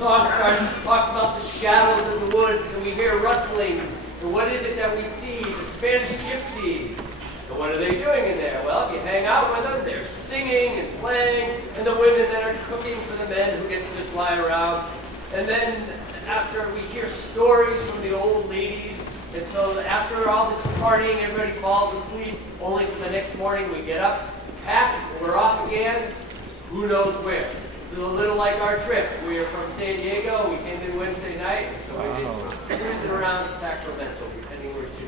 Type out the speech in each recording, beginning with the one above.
song talks about the shadows in the woods, and we hear rustling. And what is it that we see? The Spanish gypsies. And what are they doing in there? Well, if you hang out with them, they're singing and playing, and the women that are cooking for the men who get to just lie around. And then after we hear stories from the old ladies, and so after all this partying, everybody falls asleep, only for the next morning we get up, pack, and we're off again, who knows where. It's a little like our trip. We are from San Diego, we came in Wednesday night, so we've been cruising around Sacramento, depending where it's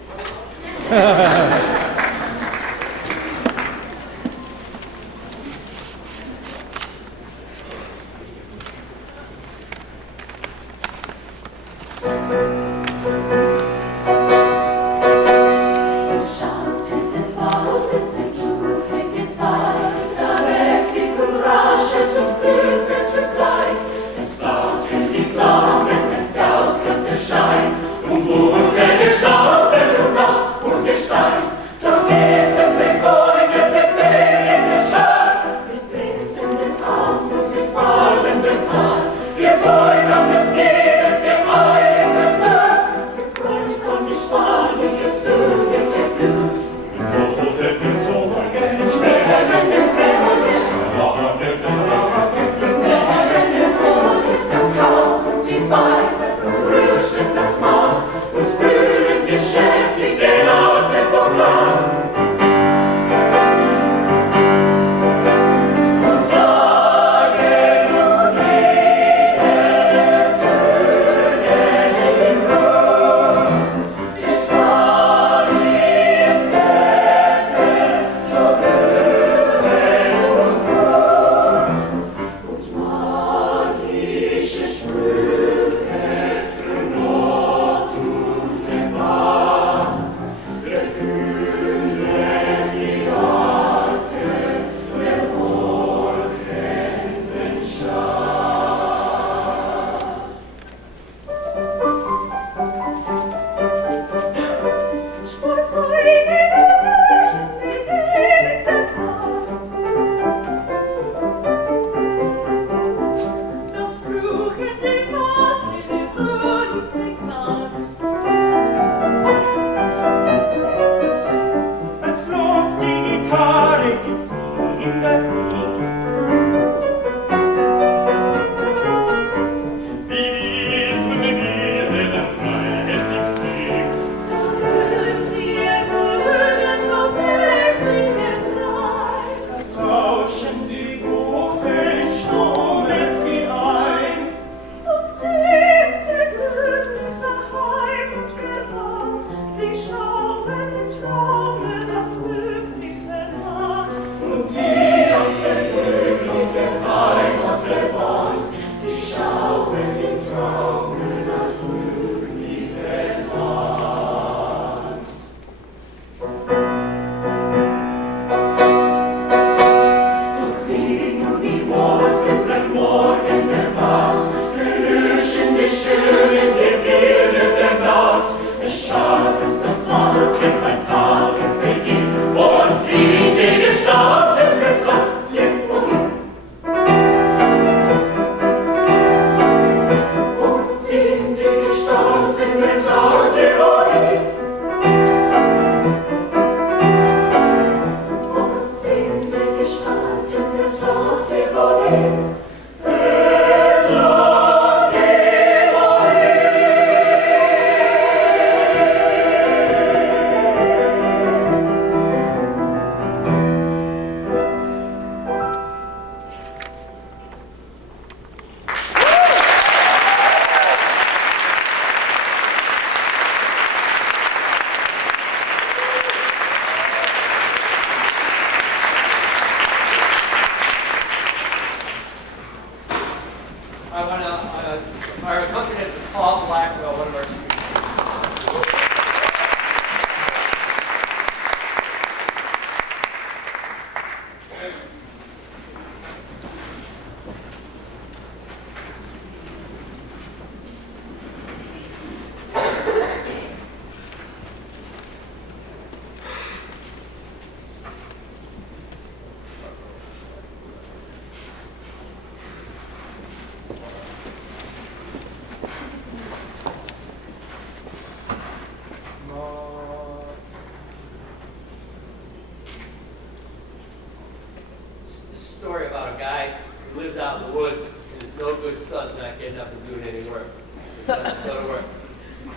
That's going to work.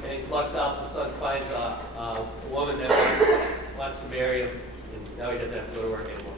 And he plucks out the son, finds a woman that wants to marry him, and now he doesn't have to go to work anymore.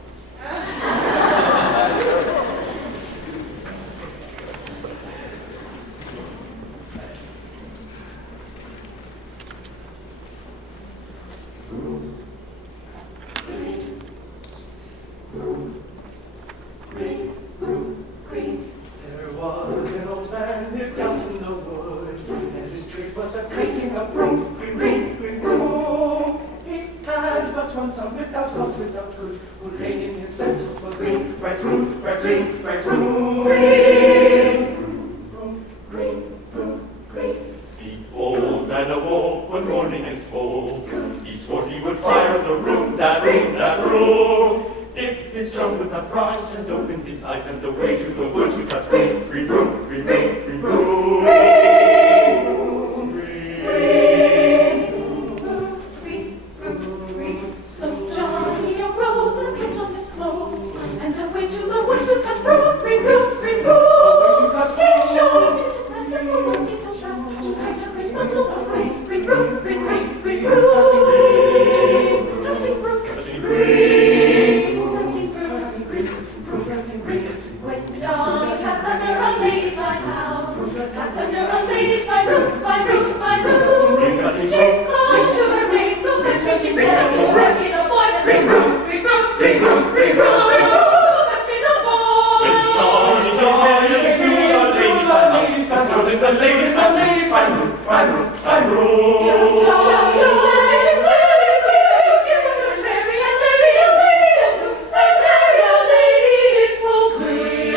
There was an old man lived out in the wood, and his trade was a crating of broom, broom. He had but one son without lot, without hood, who lay in his bed till 'twas green, bright room, bright green, bright room. Green. The old man awoke one morning and spoke. He swore he would fire the room, that room. If his drum would not rise and open his eyes and away to the woods we cut green room, green room. So Johnny arose and slipped on his clothes, and away to the woods to cut broom. He showed me his hands and for once he felt fast to cut a great bundle of grain. Green room. Cutting broom. When Johnny tasked under a lady's fine house, tasked under a lady's fine room. She climbed to her window, and she said, "Oh, fetch me the boy that's in room. Fetch me the boy." When Johnny came to the lady's fine house, in the lady's fine room. She said, "Give her your cherry, a lady in blue, a lady in full green."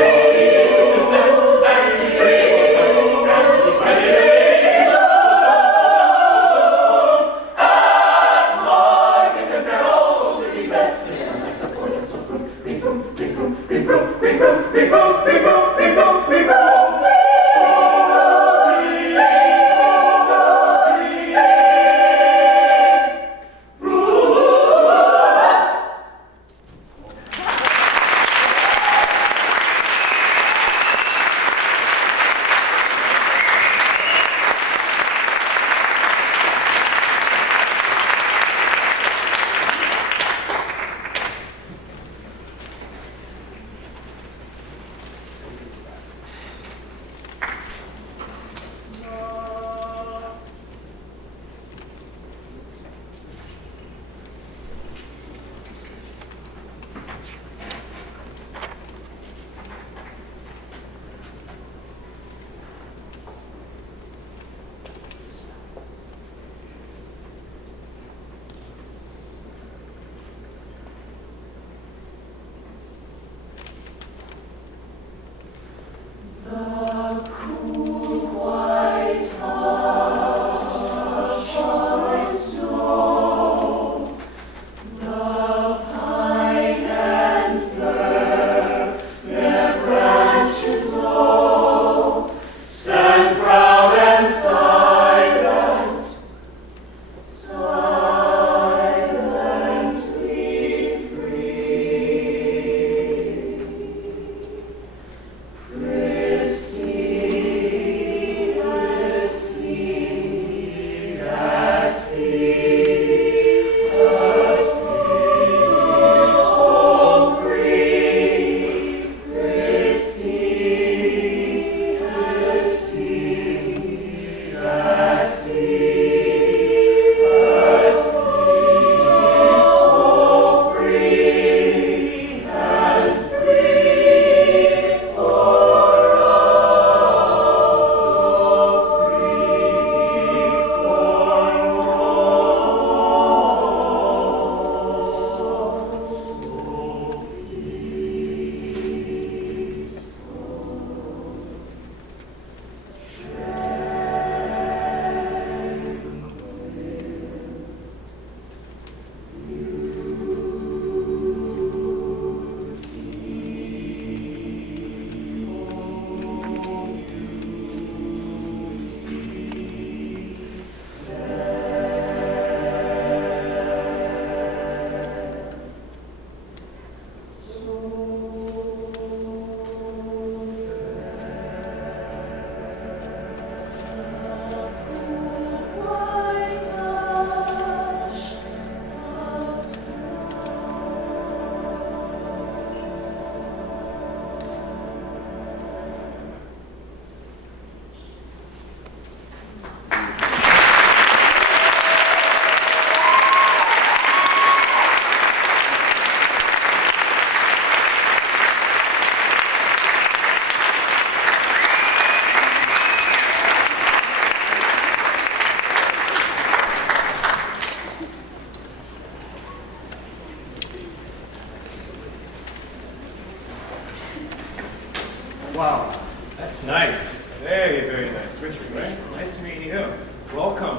Nice meeting you. Welcome.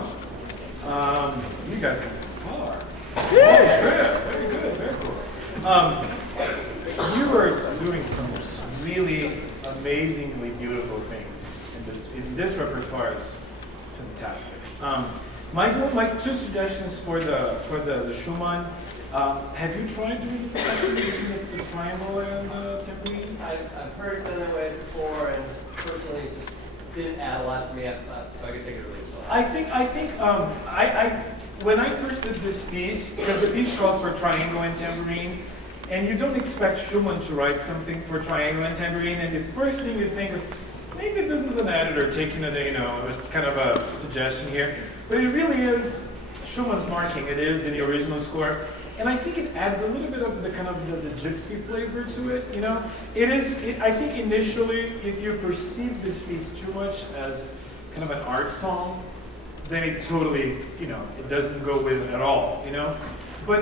You guys came far. Long trip. Very good. Very cool. You are doing some really amazingly beautiful things in this repertoire. Is fantastic. My two suggestions for the Schumann. Have you tried doing the triangle and the tambourine? I've heard it done that way before, and personally, it just didn't add a lot to me after that, so I could take it or leave it. I think when I first did this piece, because the piece calls for triangle and tambourine, and you don't expect Schumann to write something for triangle and tambourine, and the first thing you think is, maybe this is an editor taking it, it was kind of a suggestion here, but it really is Schumann's marking. It is in the original score. And I think it adds a little bit of the kind of the gypsy flavor to it, I think initially, if you perceive this piece too much as kind of an art song, then it totally, it doesn't go with it at all, But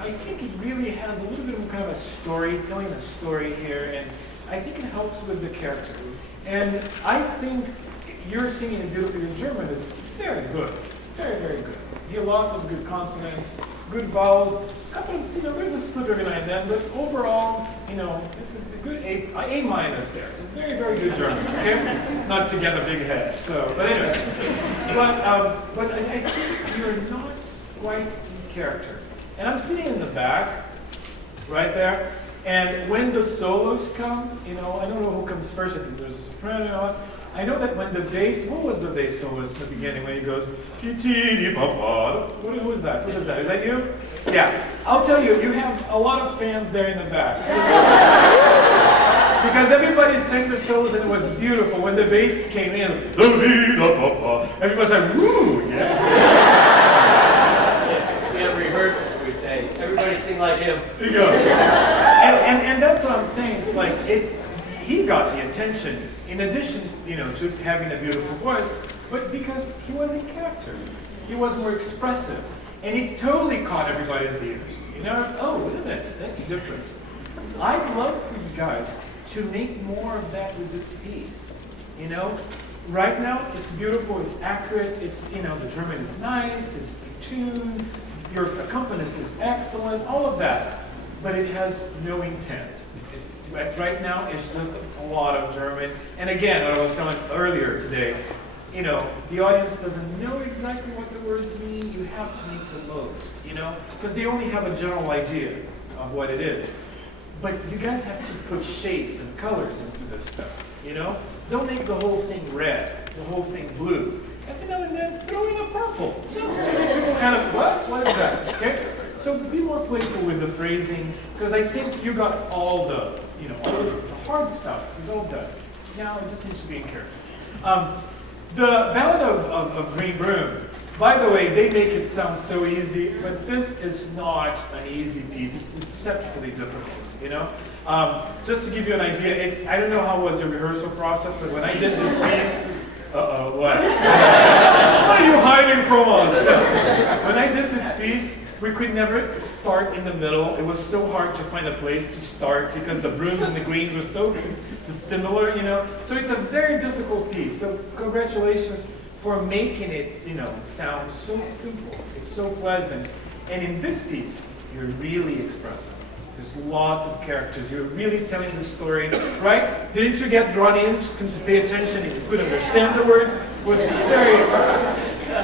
I think it really has a little bit of kind of a story, telling a story here, and I think it helps with the character. And I think you're singing it beautifully in German is very good, very, very good. You hear lots of good consonants, good vowels, a couple of, there's a slip every now and then, but overall, it's a good A minus there. It's a very, very good German, okay? Not to get a big head, but anyway. But I think you're not quite in character. And I'm sitting in the back, right there, and when the solos come, I don't know who comes first, I think there's a soprano, I know that when the bass, what was the bass soloist in the beginning when he goes, ti-ti-di-pa-pa? Who is that? Who does that? Is that you? Yeah. I'll tell you, you have a lot of fans there in the back. Because everybody sang the solos and it was beautiful. When the bass came in, everybody's like, woo, yeah. We have rehearsals, we say. Everybody sing like him. There you go. And that's what I'm saying. It's like, he got the attention, in addition, to having a beautiful voice, but because he was in character. He was more expressive. And he totally caught everybody's ears. Oh, wait a minute, that's different. I'd love for you guys to make more of that with this piece. Right now, it's beautiful, it's accurate, the German is nice, it's tuned, your accompanist is excellent, all of that. But it has no intent. Right now, it's just a lot of German. And again, what I was telling earlier today, the audience doesn't know exactly what the words mean. You have to make the most, because they only have a general idea of what it is. But you guys have to put shades and colors into this stuff, Don't make the whole thing red, the whole thing blue. Every now and then, throw in a purple, just to make people kind of, what is that, okay? So be more playful with the phrasing, because I think you got all the, all the hard stuff is all done. Now it just needs to be in character. The Ballad of Green Broom, by the way, they make it sound so easy, but this is not an easy piece. It's deceptively difficult, Just to give you an idea, I don't know how was your rehearsal process, but when I did this piece, what? What are you hiding from us? When I did this piece, we could never start in the middle. It was so hard to find a place to start because the brooms and the greens were so similar, So it's a very difficult piece. So congratulations for making it, sound so simple. It's so pleasant. And in this piece, you're really expressive. There's lots of characters. You're really telling the story, right? Didn't you get drawn in just because you pay attention and you could understand the words? It was very...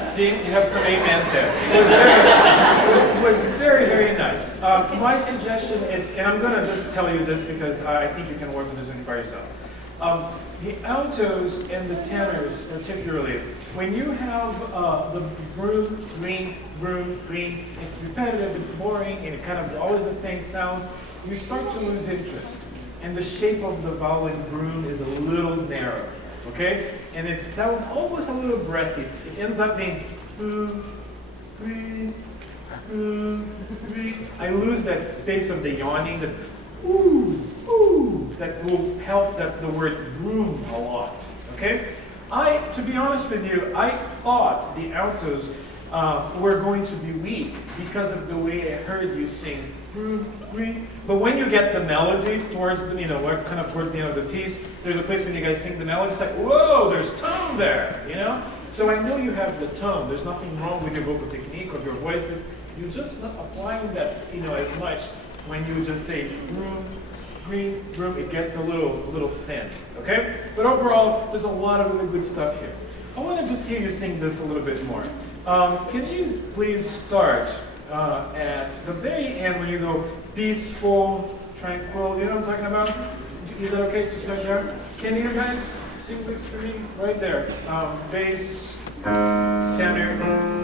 See, you have some amens there. It was very, very nice. My suggestion is, and I'm going to just tell you this because I think you can work with this one by yourself. The altos and the tenors, particularly, when you have the broom, green, it's repetitive, it's boring, and it kind of always the same sounds, you start to lose interest. And the shape of the vowel in broom is a little narrow. Okay? And it sounds almost a little breathy. It ends up being I lose that space of the yawning, that that will help the word broom a lot. Okay? To be honest with you, I thought the altos were going to be weak because of the way I heard you sing. But when you get the melody towards the, towards the end of the piece, there's a place when you guys sing the melody, it's like, whoa, there's tone there, So I know you have the tone. There's nothing wrong with your vocal technique or your voices. You're just not applying that, as much when you just say room, green, room. It gets a little thin, okay? But overall, there's a lot of really good stuff here. I want to just hear you sing this a little bit more. Can you please start at the very end when you go peaceful, tranquil? You know what I'm talking about? Is that okay to start there? Can you guys sing this for me? Right there. Bass, tenor,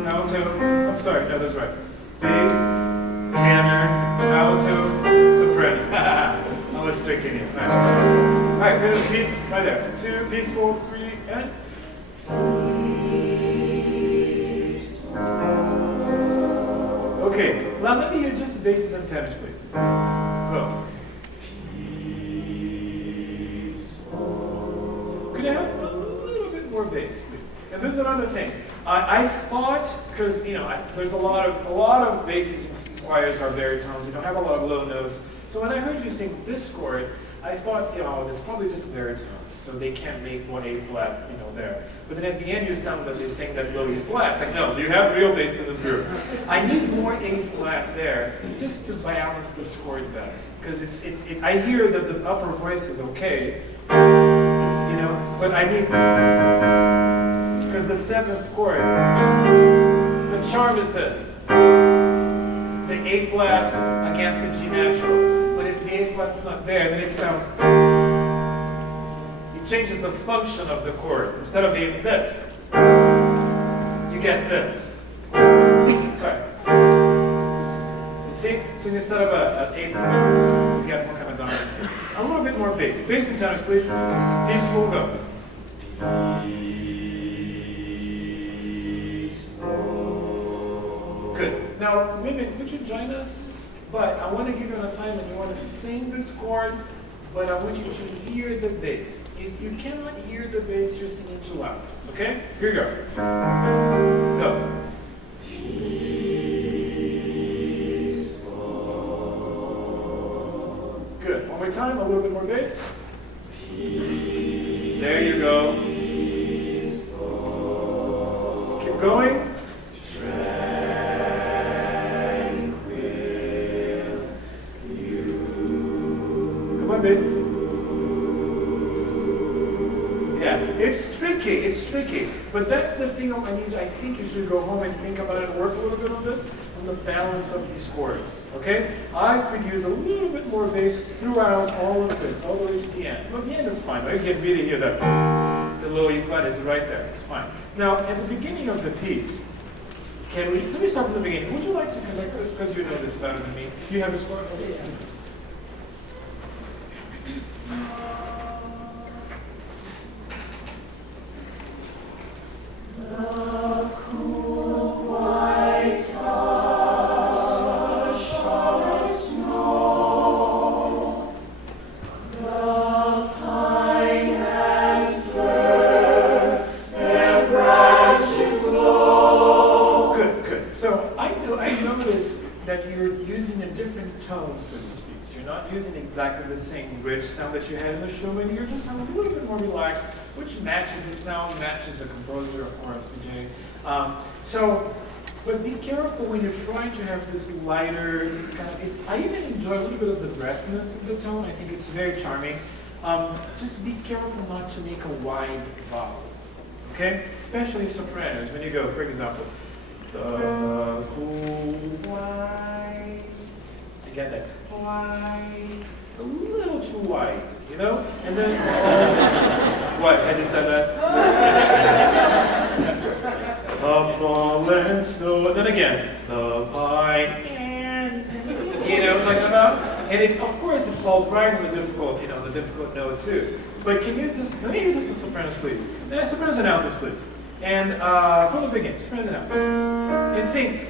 alto. I'm sorry, no, that's right. Bass, tenor, alto, soprano. I was tricking you. All right, good. Peace, right there. 2, peaceful, 3, and. Okay, now let me hear just basses and tenors, please. Go. Could I have a little bit more bass, please? And this is another thing. I thought, because there's a lot of basses in choirs are baritones. You don't have a lot of low notes. So when I heard you sing this chord, I thought, it's probably just baritones, so they can't make more A flats, there. But then at the end, you sound that they sing that low E flat. It's like, no, you have real bass in this group. I need more A flat there just to balance this chord better, because I hear that the upper voice is okay, but I need, because the 7th chord, the charm is this. It's the A flat against the G natural. But if the A flat's not there, then it sounds, it changes the function of the chord. Instead of being this, you get this. Sorry. You see? So instead of an A flat, you get more kind of dominant. A little bit more bass. Bass and tenors, please. Peaceful, go. Good. Now, women, would you join us? But I want to give you an assignment. You want to sing this chord, but I want you to hear the bass. If you cannot hear the bass, you're singing too loud. Okay? Here you go. Go. Good. One more time, a little bit more bass. There you go. Keep going. Come on, bass. Yeah, it's tricky, but that's the thing I think you should go home and think about it and work a little bit on this, on the balance of these chords, okay? I could use a little bit more bass throughout all of this, all the way to the end. Well, the end is fine, but you can really hear that. The low E flat is right there, it's fine. Now, at the beginning of the piece, let me start from the beginning. Would you like to connect this, because you know this better than me? Do you have your score? Okay, yeah. The cool white hush of snow, the pine and fir, their branches low. Good. So I noticed that you're using a different tone for this piece. You're not using exactly the same rich sound that you had in the show, and you're just a little bit more relaxed, which matches the sound, matches the composer, of course, Vijay. But be careful when you're trying to have this lighter, this kind of, I even enjoy a little bit of the breathiness of the tone. I think it's very charming. Just be careful not to make a wide vowel, okay? Especially sopranos, when you go, for example, the cool white, you get that? White. It's a little too wide, And then, what? Had you said that? The fallen snow. And then again, the pine. You know what I'm talking about? And of course, it falls right in the difficult, the difficult note too. But can you just, let me hear just the sopranos, please. Sopranos and altos, please. And from the beginning, sopranos and altos. And think,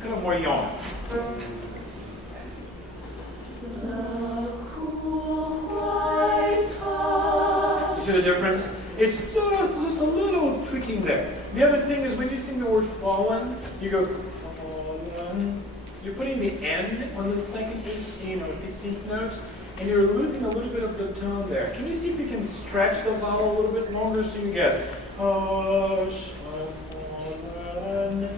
kind of more yawn. You see the difference? It's just a little tweaking there. The other thing is when you sing the word fallen, you go fallen. You're putting the N on the second, 16th note, and you're losing a little bit of the tone there. Can you see if you can stretch the vowel a little bit longer so you get hush, fallen,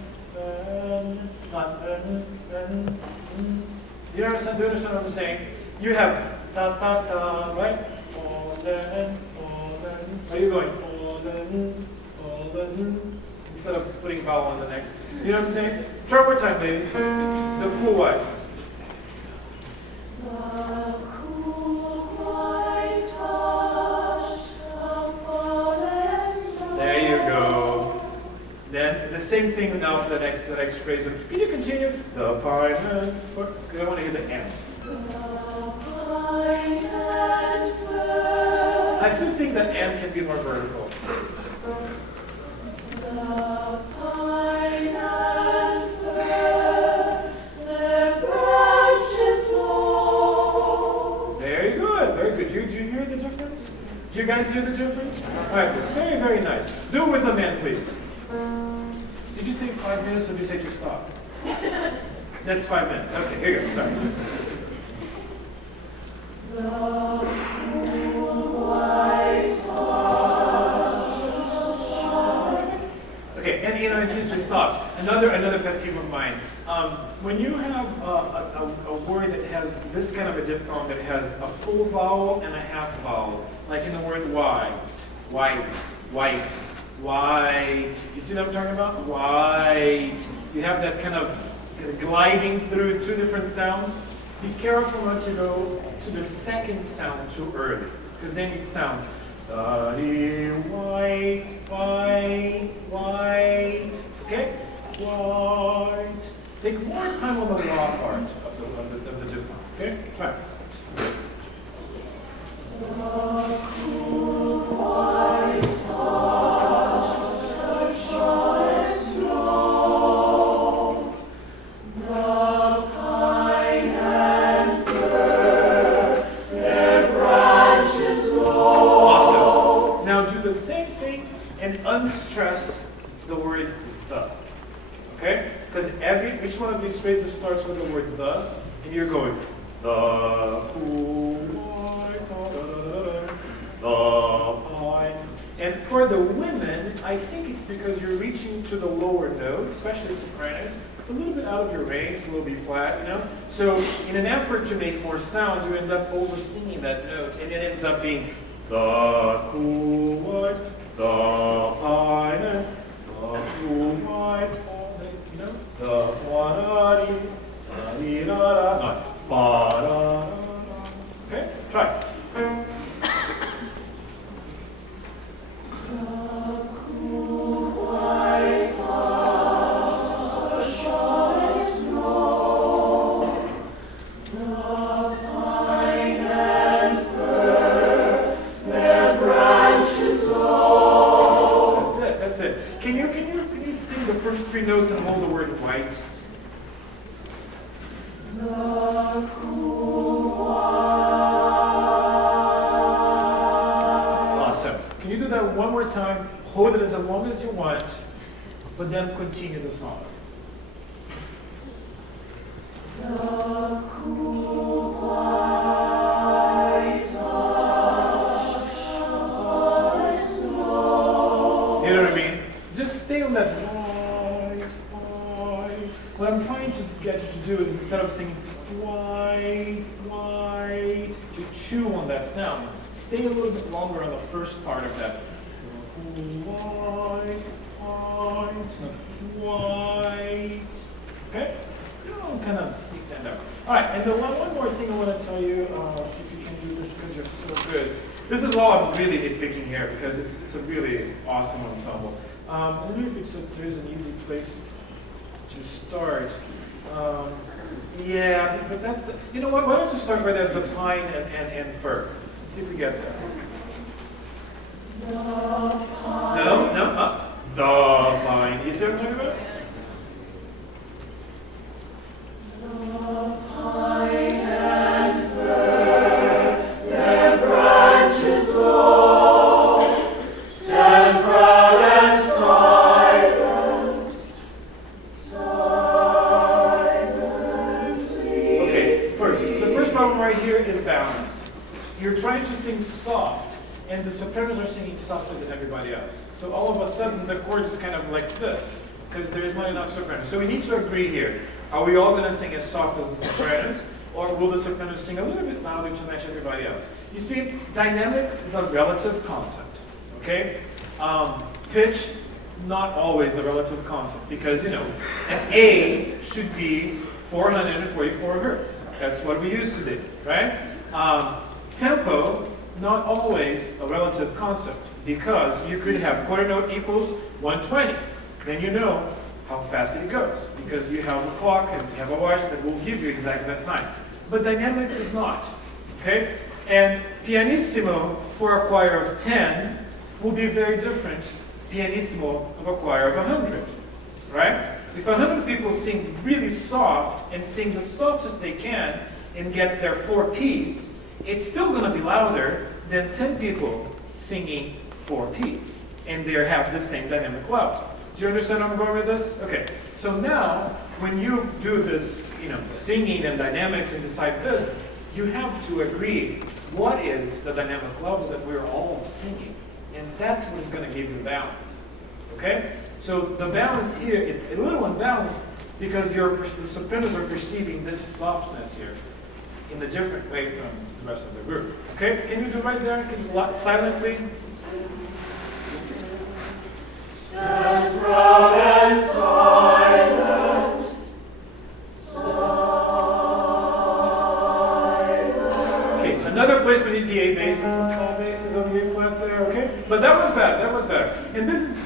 you understand? Do you understand what I'm saying? You have da da da, right? Fallen, fallen. Are you going fallen, fallen? Instead of putting vowel on the next. You know what I'm saying? Try one more time, ladies. The cool white. The cool white hush of fallen snow. There you go. Then the same thing now for the next phrase. Can you continue? The pine and fir. Because I want to hear the end. The pine and fir. I still think that end can be more vertical. The pine and fir, their branches long. Very good, very good. Do you hear the difference? Do you guys hear the difference? All right, that's very, very nice. Do it with the man, please. Did you say 5 minutes or did you say to stop? That's 5 minutes. Okay, here you go. Sorry. The cool white hush. Okay, and since we stopped, another pet peeve of mine. When you have a word that has this kind of a diphthong that has a full vowel and a half vowel, like in the word white, white, white, white. You see what I'm talking about? White. You have that kind of gliding through two different sounds. Be careful not to go to the second sound too early, because then it sounds white, white, white. Okay? White. Take more time on the raw part of the diphthong. Okay? Try. Awesome. Now do the same thing and unstress the word the. Okay? Because each one of these phrases starts with the word the, and you're going the cool white, the pine. And for the women, I think it's because you're reaching to the lower note, especially sopranos. It's a little bit out of your range, a little bit flat, you know? So in an effort to make more sound, you end up over singing that note, and it ends up being the cool white, the pine, and the cool white, you know? The wa-da-dee, da-dee-da-da, ba-da-da-da. Okay, try. That's it. Can you sing the first three notes and hold the word white? Awesome. Can you do that one more time? Hold it as long as you want, but then continue the song. You know what I mean? Just stay on that white, white. What I'm trying to get you to do is instead of singing white, white, to chew on that sound, stay a little bit longer on the first part of that. White, white, white. Okay? Just, kind of sneak that out. All right, and the one more thing I want to tell you, see if you can do this because you're so good. This is all I'm really nitpicking here because it's a really awesome ensemble. I wonder if there's an easy place to start. Yeah, but that's the, you know what, why don't you start by the pine and fir. Let's see if we get there. No, the pine. You see what I'm talking about? Right here is balance. and the sopranos are singing softer than everybody else. So all of a sudden the chord is kind of like this, because there is not enough sopranos. So we need to agree here. Are we all going to sing as soft as the sopranos, or will the sopranos sing a little bit louder to match everybody else? You see, dynamics is a relative concept, okay? Pitch, not always a relative concept, because, you know, an A should be 444 hertz. That's what we use today, right? Tempo, not always a relative concept, because you could have quarter note equals 120. Then you know how fast it goes, because you have a clock and you have a watch that will give you exactly that time. But dynamics is not, okay? And pianissimo for a choir of 10 will be very different pianissimo of a choir of 100, right? If 100 people sing really soft and sing the softest they can and get their 4 Ps, it's still going to be louder than 10 people singing 4 Ps, and they have the same dynamic level. Do you understand where I'm going with this? Okay, so now when you do this, you know, singing and dynamics and decide this, you have to agree what is the dynamic level that we're all singing, and that's what is going to give you balance. Okay? So the balance here, it's a little unbalanced because the sopranos are perceiving this softness here in a different way from the rest of the group. Okay? Can you do right there? Can you silently? Stand proud and silent. Okay, another place we need the A bass, small bass is on the A flat there, okay? But that was bad, that was better. And this is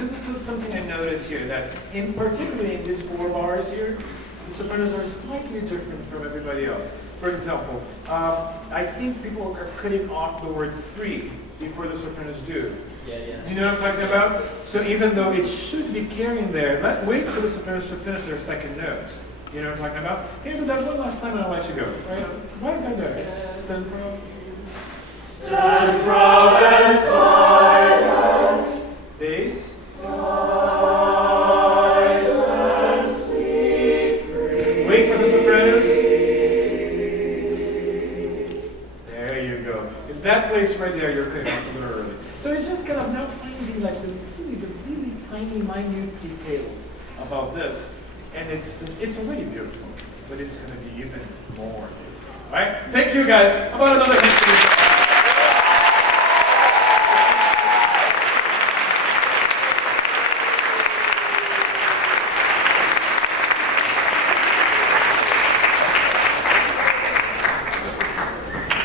something I noticed here, that particularly in these 4 bars here, the sopranos are slightly different from everybody else. For example, I think people are cutting off the word 3 before the sopranos do. Yeah. Do you know what I'm talking about? So even though it should be carrying there, wait for the sopranos to finish their second note. You know what I'm talking about? Can you do that one last time and I'll let you go? Right? Right there. Stand proud. Stand proud and silent. Bass. Silently free. Wait for the sopranos. There you go. In that place right there, you're cutting off a little early. So it's just kind of now finding like the really tiny, minute details about this. And it's already beautiful, but it's going to be even more beautiful. All right? Thank you guys. How about another hand?